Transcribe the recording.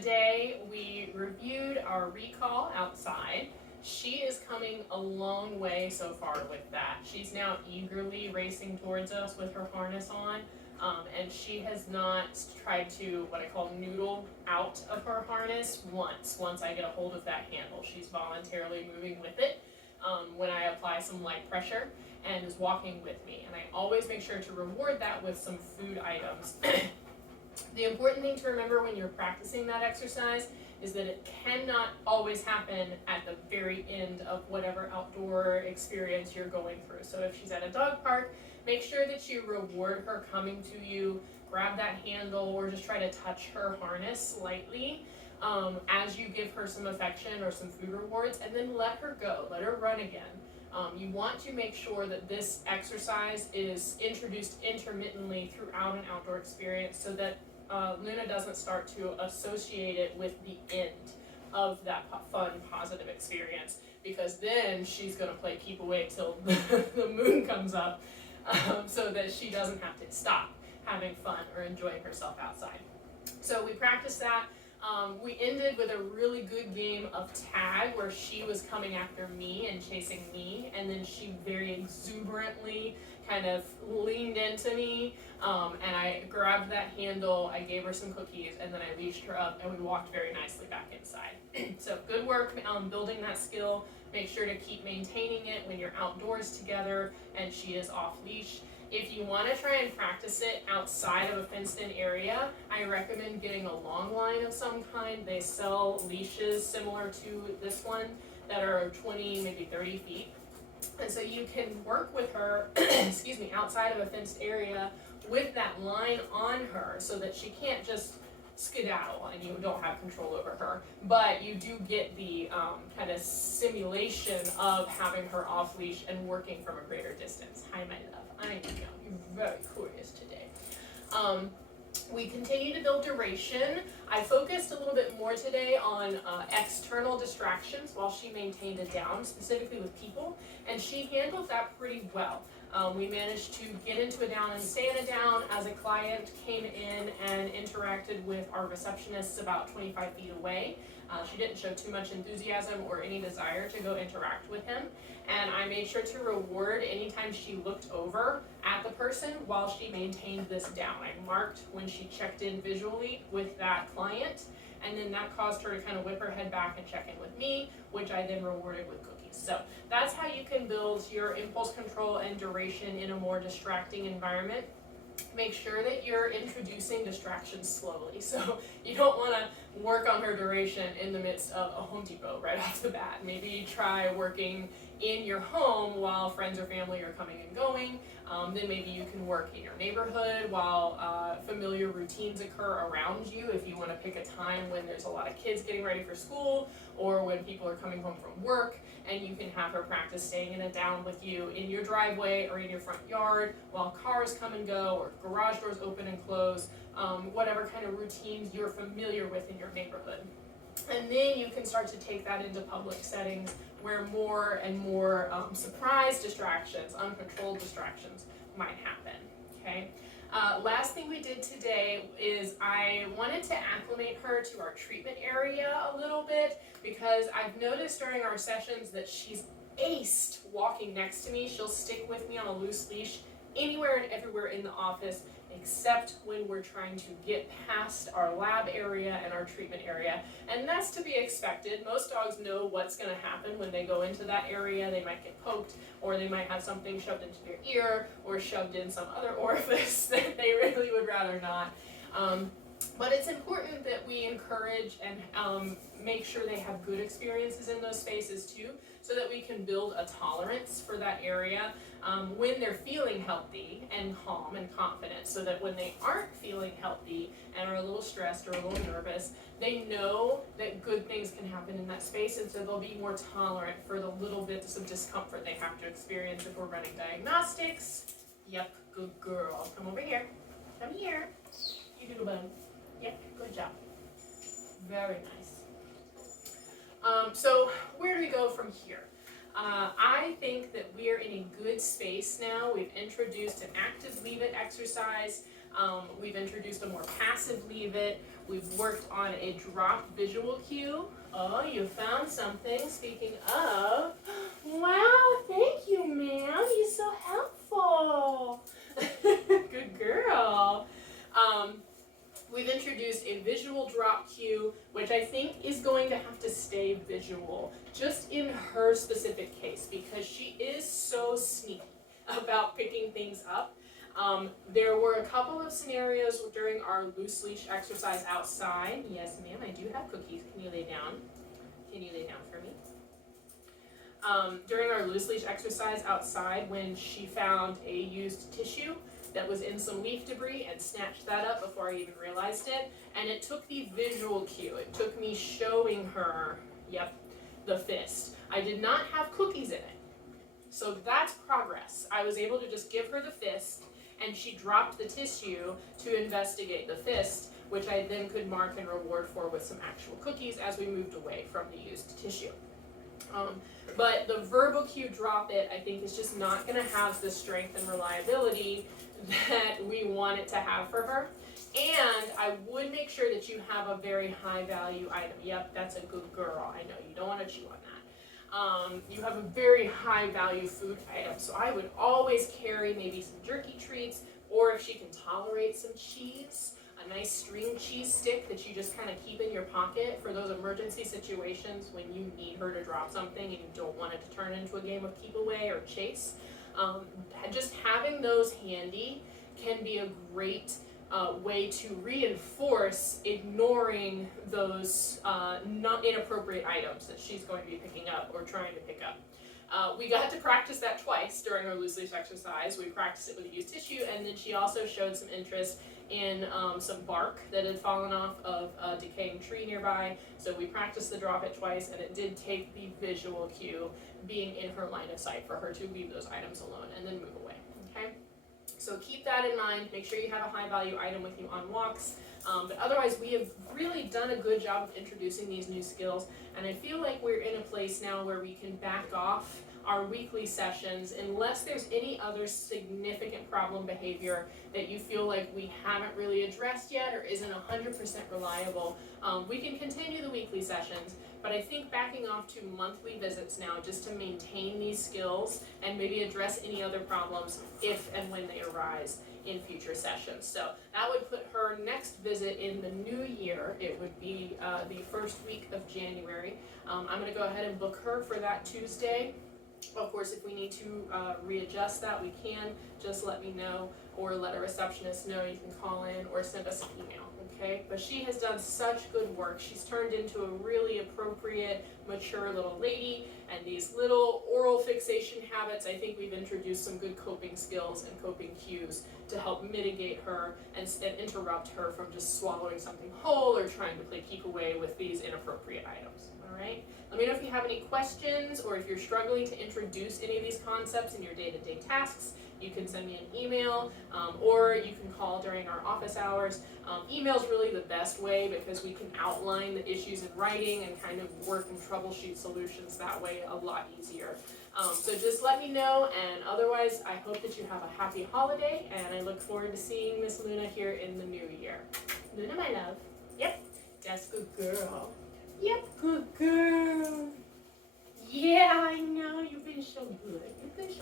today we reviewed our recall outside. She is coming a long way so far with that. She's now eagerly racing towards us with her harness on, and she has not tried to, what I call, noodle out of her harness once I get a hold of that handle. She's voluntarily moving with it when I apply some light pressure and is walking with me. And I always make sure to reward that with some food items. The important thing to remember when you're practicing that exercise is that it cannot always happen at the very end of whatever outdoor experience you're going through. So if she's at a dog park, make sure that you reward her coming to you, grab that handle, or just try to touch her harness lightly as you give her some affection or some food rewards, and then let her go, let her run again. You want to make sure that this exercise is introduced intermittently throughout an outdoor experience so that Luna doesn't start to associate it with the end of that fun, positive experience, because then she's going to play keep awake till the moon comes up, so that she doesn't have to stop having fun or enjoying herself outside. So we practiced that. We ended with a really good game of tag where she was coming after me and chasing me, and then she very exuberantly kind of leaned into me, and I grabbed that handle, I gave her some cookies, and then I leashed her up, and we walked very nicely back inside. So good work building that skill. Make sure to keep maintaining it when you're outdoors together and she is off leash. If you want to try and practice it outside of a fenced-in area, I recommend getting a long line of some kind. They sell leashes similar to this one that are 20, maybe 30 feet. And so you can work with her, excuse me, outside of a fenced area with that line on her so that she can't just skedaddle and you don't have control over her. But you do get the kind of simulation of having her off leash and working from a greater distance. Hi, my love. I know you're very curious today. We continue to build duration. I focused a little bit more today on external distractions while she maintained a down, specifically with people, and she handled that pretty well. We managed to get into a down and stay in a down as a client came in and interacted with our receptionists about 25 feet away. She didn't show too much enthusiasm or any desire to go interact with him, and I made sure to reward anytime she looked over at the person while she maintained this down. I marked when she checked in visually with that client, and then that caused her to kind of whip her head back and check in with me, which I then rewarded with cookies. So that's how you can build your impulse control and duration in a more distracting environment. Make sure that you're introducing distractions slowly. So you don't want to work on her duration in the midst of a Home Depot right off the bat. Maybe try working in your home while friends or family are coming and going. Then maybe you can work in your neighborhood while familiar routines occur around you. If you want to pick a time when there's a lot of kids getting ready for school or when people are coming home from work, and you can have her practice staying in a down with you in your driveway or in your front yard while cars come and go or garage doors open and close, whatever kind of routines you're familiar with in your neighborhood. And then you can start to take that into public settings where more and more surprise distractions, uncontrolled distractions might happen, okay? Last thing we did today is I wanted to acclimate her to our treatment area a little bit, because I've noticed during our sessions that she's aced walking next to me. She'll stick with me on a loose leash anywhere and everywhere in the office, except when we're trying to get past our lab area and our treatment area. And that's to be expected. Most dogs know what's going to happen when they go into that area. They might get poked, or they might have something shoved into their ear or shoved in some other orifice that they really would rather not. But it's important that we encourage and make sure they have good experiences in those spaces too, so that we can build a tolerance for that area when they're feeling healthy and calm and confident, so that when they aren't feeling healthy and are a little stressed or a little nervous, they know that good things can happen in that space, and so they'll be more tolerant for the little bits of discomfort they have to experience if we're running diagnostics. Yep, good girl. Come over here. Come here. You doodle bone. Yep, good job. Very nice. So where do we go from here? I think that we are in a good space now. We've introduced an active leave-it exercise. We've introduced a more passive leave it. We've worked on a drop visual cue. Oh, you found something. Speaking of, wow, thank you, ma'am. You're so helpful. Good girl. We've introduced a visual drop cue, which I think is going to have to stay visual, just in her specific case, because she is so sneaky about picking things up. There were a couple of scenarios during our loose leash exercise outside. Yes, ma'am, I do have cookies. Can you lay down? Can you lay down for me? During our loose leash exercise outside, when she found a used tissue that was in some leaf debris and snatched that up before I even realized it, and it took the visual cue. It took me showing her, yep, the fist. I did not have cookies in it. So that's progress. I was able to just give her the fist, and she dropped the tissue to investigate the fist, which I then could mark and reward for with some actual cookies as we moved away from the used tissue. But the verbal cue drop it, I think, is just not going to have the strength and reliability that we want it to have for her. And I would make sure that you have a very high value item. Yep, that's a good girl. I know you don't want to chew on that. You have a very high value food item. So I would always carry maybe some jerky treats, or if she can tolerate some cheese, a nice string cheese stick that you just kind of keep in your pocket for those emergency situations when you need her to drop something and you don't want it to turn into a game of keep away or chase. Just having those handy can be a great way to reinforce ignoring those not inappropriate items that she's going to be picking up or trying to pick up. We got to practice that twice during our loose leash exercise. We practiced it with a used tissue, and then she also showed some interest in some bark that had fallen off of a decaying tree nearby. So we practiced the drop it twice, and it did take the visual cue being in her line of sight for her to leave those items alone and then move away, okay? So keep that in mind. Make sure you have a high value item with you on walks. But otherwise, we have really done a good job of introducing these new skills, and I feel like we're in a place now where we can back off our weekly sessions unless there's any other significant problem behavior that you feel like we haven't really addressed yet or isn't 100% reliable. We can continue the weekly sessions, but I think backing off to monthly visits now just to maintain these skills and maybe address any other problems if and when they arise in future sessions. So that would put her next visit in the new year. It would be the first week of January. I'm going to go ahead and book her for that Tuesday. Of course, if we need to readjust that, we can. Just let me know, or let a receptionist know. You can call in or send us an email, okay? But she has done such good work. She's turned into a really appropriate, mature little lady, and these little oral fixation habits, I think we've introduced some good coping skills and coping cues to help mitigate her and interrupt her from just swallowing something whole or trying to play keep away with these inappropriate items, all right? Let me know if you have any questions or if you're struggling to introduce any of these concepts in your day-to-day tasks. You can send me an email or you can call during our office hours. Email is really the best way because we can outline the issues in writing and kind of work and troubleshoot solutions that way a lot easier. So just let me know, and otherwise I hope that you have a happy holiday, and I look forward to seeing Miss Luna here in the new year. Luna, my love. Yep, that's good girl. Yep, good girl. Yeah, I know, you've been so good. You've been so